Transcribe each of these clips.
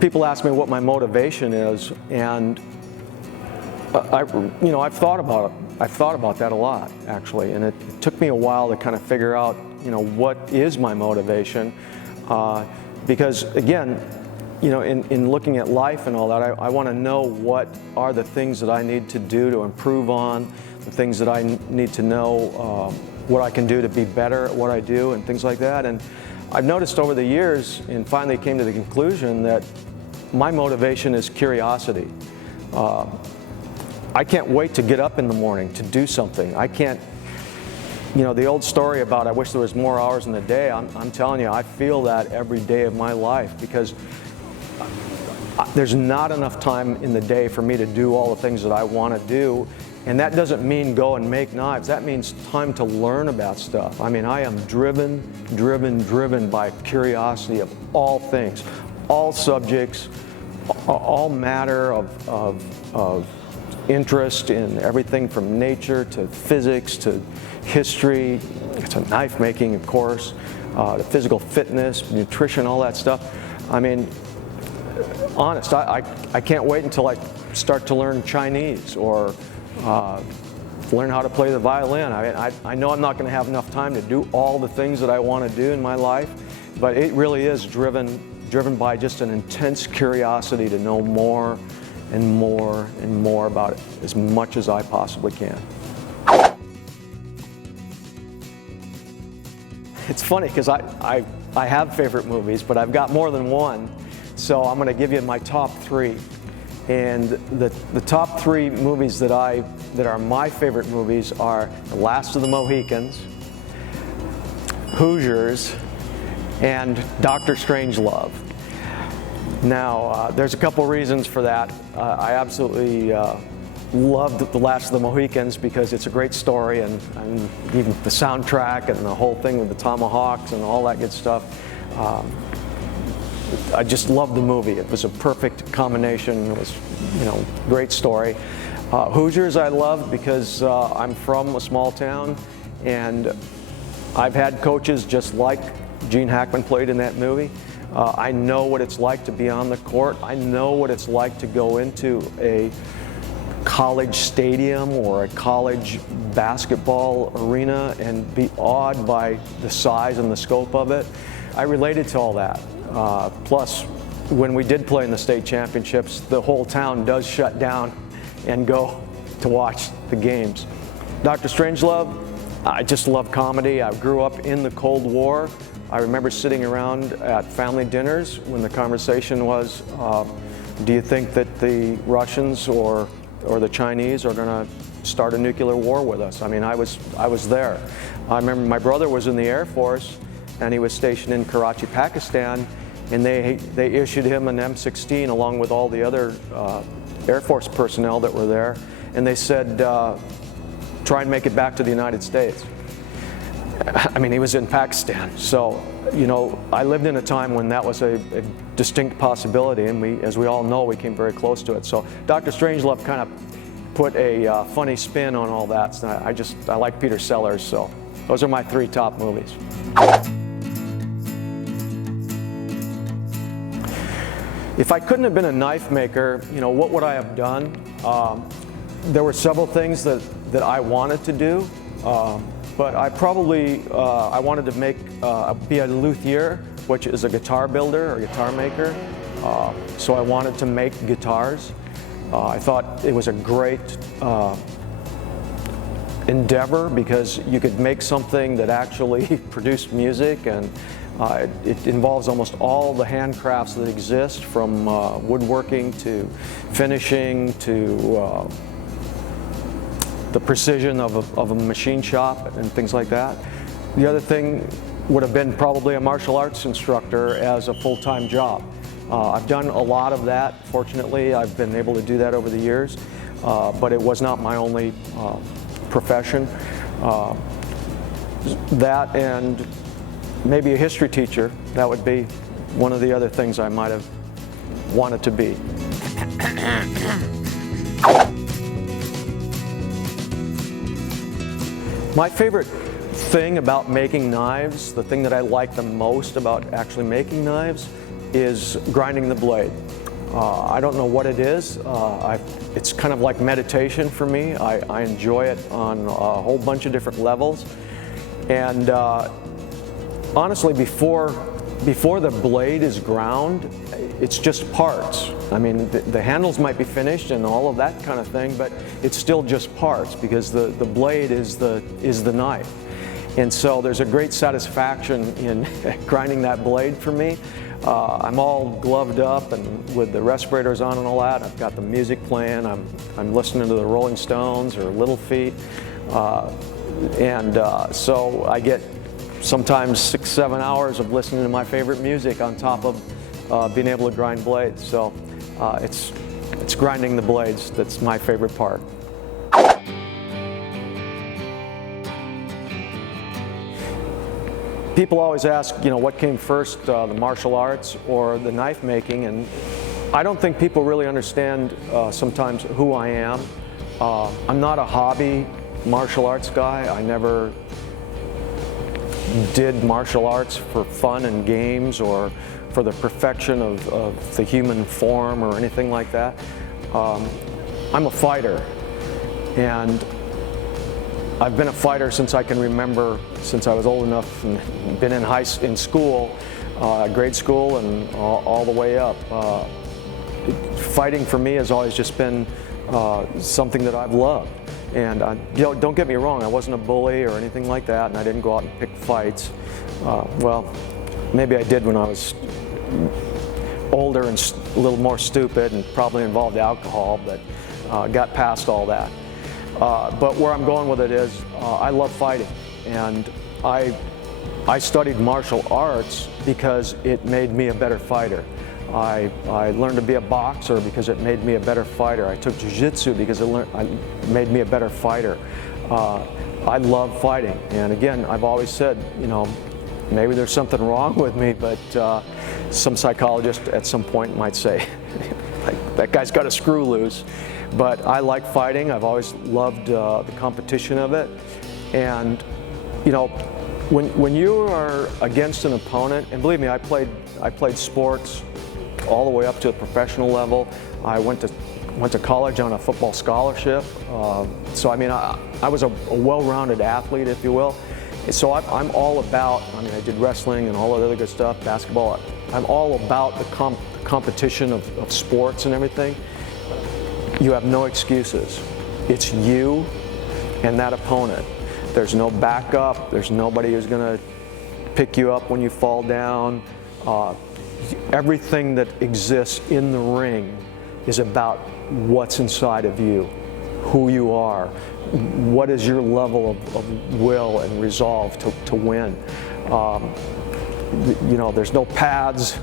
people ask me what my motivation is, and I've thought about it. I've thought about that a lot, actually, and it took me a while to kind of figure out, what is my motivation, because again, in looking at life and all that, I want to know what are the things that I need to do to improve on, the things that I need to know, what I can do to be better at what I do, and things like that. And I've noticed over the years, and finally came to the conclusion that my motivation is curiosity. I can't wait to get up in the morning to do something. I can't, the old story about I wish there was more hours in the day, I'm telling you, I feel that every day of my life, because there's not enough time in the day for me to do all the things that I want to do. And that doesn't mean go and make knives. That means time to learn about stuff. I mean, I am driven by curiosity of all things, all subjects, all matter of interest in everything from nature to physics to history, to knife making, of course, to physical fitness, nutrition, all that stuff. I mean, honest, I can't wait until I start to learn Chinese or learn how to play the violin. I know I'm not going to have enough time to do all the things that I want to do in my life, but it really is driven by just an intense curiosity to know more and more and more about it, as much as I possibly can. It's funny because I have favorite movies, but I've got more than one, so I'm going to give you my top three. And the top three movies that are my favorite movies are The Last of the Mohicans, Hoosiers, and Dr. Strangelove. Now, there's a couple reasons for that. I absolutely loved The Last of the Mohicans because it's a great story, and even the soundtrack and the whole thing with the tomahawks and all that good stuff. I just loved the movie. It was a perfect combination. It was, great story. Hoosiers I loved because I'm from a small town, and I've had coaches just like Gene Hackman played in that movie. I know what it's like to be on the court. I know what it's like to go into a college stadium or a college basketball arena and be awed by the size and the scope of it. I related to all that. Plus, when we did play in the state championships, the whole town does shut down and go to watch the games. Dr. Strangelove, I just love comedy. I grew up in the Cold War. I remember sitting around at family dinners when the conversation was, do you think that the Russians or the Chinese are going to start a nuclear war with us? I mean, I was there. I remember my brother was in the Air Force, and he was stationed in Karachi, Pakistan, and they issued him an M16 along with all the other Air Force personnel that were there, and they said, try and make it back to the United States. I mean, he was in Pakistan, so, I lived in a time when that was a distinct possibility, and as we all know, we came very close to it. So Dr. Strangelove kind of put a funny spin on all that. So I like Peter Sellers, so those are my three top movies. If I couldn't have been a knife maker, what would I have done? There were several things that I wanted to do. But I probably, I wanted to be a luthier, which is a guitar builder or guitar maker. So I wanted to make guitars. I thought it was a great endeavor because you could make something that actually produced music, and it involves almost all the handcrafts that exist, from woodworking to finishing to the precision of a machine shop and things like that. The other thing would have been probably a martial arts instructor as a full-time job. I've done a lot of that, fortunately. I've been able to do that over the years, but it was not my only profession. That and maybe a history teacher, that would be one of the other things I might have wanted to be. My favorite thing about making knives, the thing that I like the most about actually making knives, is grinding the blade. I don't know what it is. It's kind of like meditation for me. I enjoy it on a whole bunch of different levels. And honestly, before the blade is ground, it's just parts. I mean, the handles might be finished and all of that kind of thing, but it's still just parts because the blade is the knife. And so there's a great satisfaction in grinding that blade for me. I'm all gloved up and with the respirators on and all that. I've got the music playing. I'm listening to the Rolling Stones or Little Feat. So I get sometimes 6-7 hours of listening to my favorite music on top of being able to grind blades. So it's grinding the blades that's my favorite part. People always ask, what came first, the martial arts or the knife making, and I don't think people really understand sometimes who I am. I'm not a hobby martial arts guy. I never did martial arts for fun and games or for the perfection of the human form or anything like that. I'm a fighter, and I've been a fighter since I can remember, since I was old enough and been in school, grade school and all the way up. Fighting for me has always just been something that I've loved. And don't get me wrong, I wasn't a bully or anything like that, and I didn't go out and pick fights. Well, maybe I did when I was older and a little more stupid and probably involved alcohol, but got past all that. But where I'm going with it is I love fighting, and I studied martial arts because it made me a better fighter. I learned to be a boxer because it made me a better fighter. I took jiu-jitsu because it made me a better fighter. I love fighting, and again, I've always said, maybe there's something wrong with me, but some psychologist at some point might say, like, that guy's got a screw loose. But I like fighting. I've always loved the competition of it. And, when you are against an opponent, and believe me, I played sports all the way up to a professional level. I went to college on a football scholarship. So, I mean, I was a well-rounded athlete, if you will. So I'm all about, I did wrestling and all that other good stuff, basketball. I'm all about the competition of sports and everything. You have no excuses. It's you and that opponent. There's no backup. There's nobody who's going to pick you up when you fall down. Everything that exists in the ring is about what's inside of you, who you are, what is your level of will and resolve to win. There's no pads.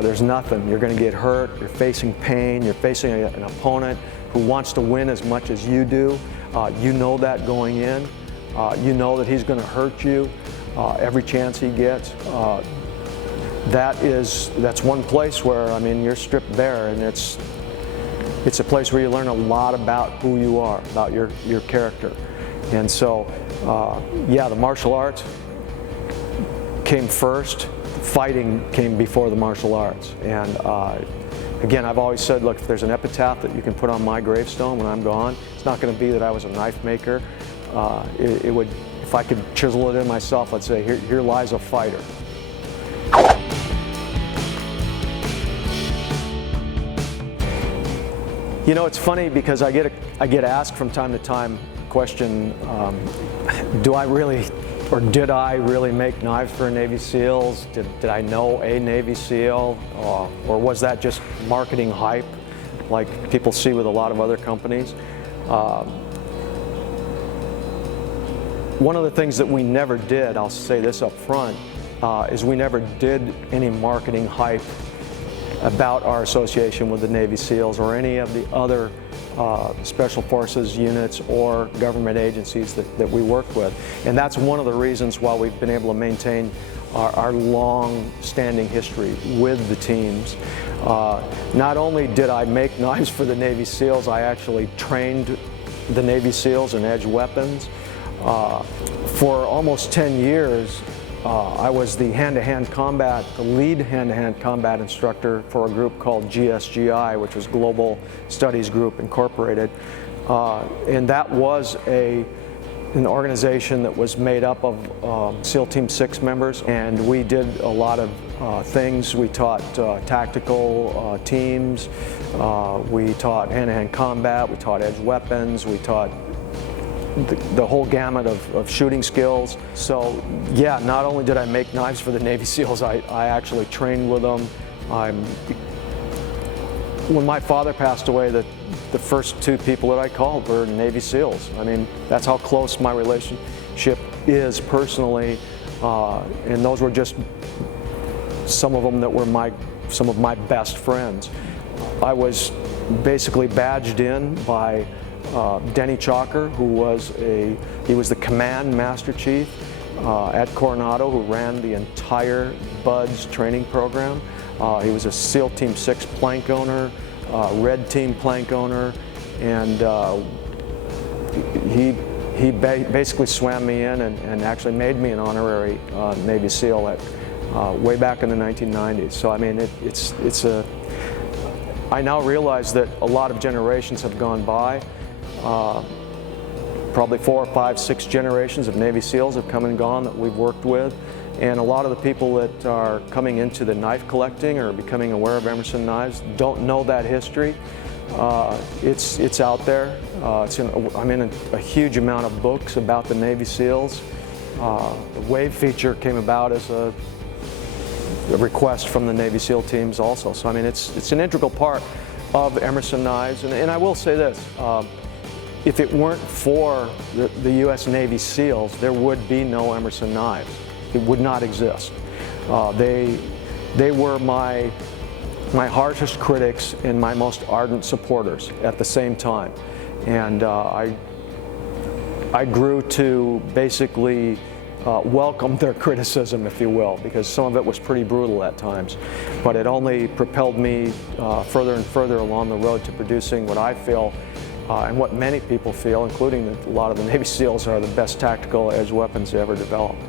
There's nothing. You're going to get hurt. You're facing pain. You're facing an opponent who wants to win as much as you do. You know that going in. You know that he's going to hurt you every chance he gets. That's one place where, you're stripped bare, and it's a place where you learn a lot about who you are, about your character. And so, the martial arts came first. Fighting came before the martial arts. And again, I've always said, look, if there's an epitaph that you can put on my gravestone when I'm gone, it's not going to be that I was a knife maker. It would, if I could chisel it in myself, I'd say, here lies a fighter. It's funny because I get asked from time to time a question, did I really make knives for Navy SEALs? Did I know a Navy SEAL? Or was that just marketing hype like people see with a lot of other companies? One of the things that we never did, I'll say this up front, is we never did any marketing hype about our association with the Navy SEALs or any of the other special forces units or government agencies that we work with. And that's one of the reasons why we've been able to maintain our long-standing history with the teams. Not only did I make knives for the Navy SEALs, I actually trained the Navy SEALs in edge weapons. For almost 10 years, I was the hand-to-hand combat, the lead hand-to-hand combat instructor for a group called GSGI, which was Global Studies Group Incorporated. And that was an organization that was made up of SEAL Team 6 members, and we did a lot of things. We taught tactical teams, we taught hand-to-hand combat, we taught edge weapons, we taught the whole gamut of shooting skills. So yeah, not only did I make knives for the Navy SEALs, I actually trained with them. When my father passed away, the first two people that I called were Navy SEALs. I mean, that's how close my relationship is personally, and those were just some of them that were some of my best friends. I was basically badged in by Denny Chalker, who was the command master chief at Coronado, who ran the entire BUDS training program. He was a SEAL Team 6 plank owner, Red Team plank owner, and he basically swam me in and actually made me an honorary Navy SEAL way back in the 1990s. So I mean, I now realize that a lot of generations have gone by. Probably 4, 5, 6 generations of Navy SEALs have come and gone that we've worked with. And a lot of the people that are coming into the knife collecting or becoming aware of Emerson knives don't know that history. It's out there. I'm in a huge amount of books about the Navy SEALs. The Wave feature came about as a request from the Navy SEAL teams also. So I mean, it's an integral part of Emerson knives. And I will say this. If it weren't for the U.S. Navy SEALs, there would be no Emerson knives. It would not exist. They were my harshest critics and my most ardent supporters at the same time. And I grew to basically welcome their criticism, if you will, because some of it was pretty brutal at times. But it only propelled me further and further along the road to producing what I feel and what many people feel, including a lot of the Navy SEALs, are the best tactical edge weapons ever developed.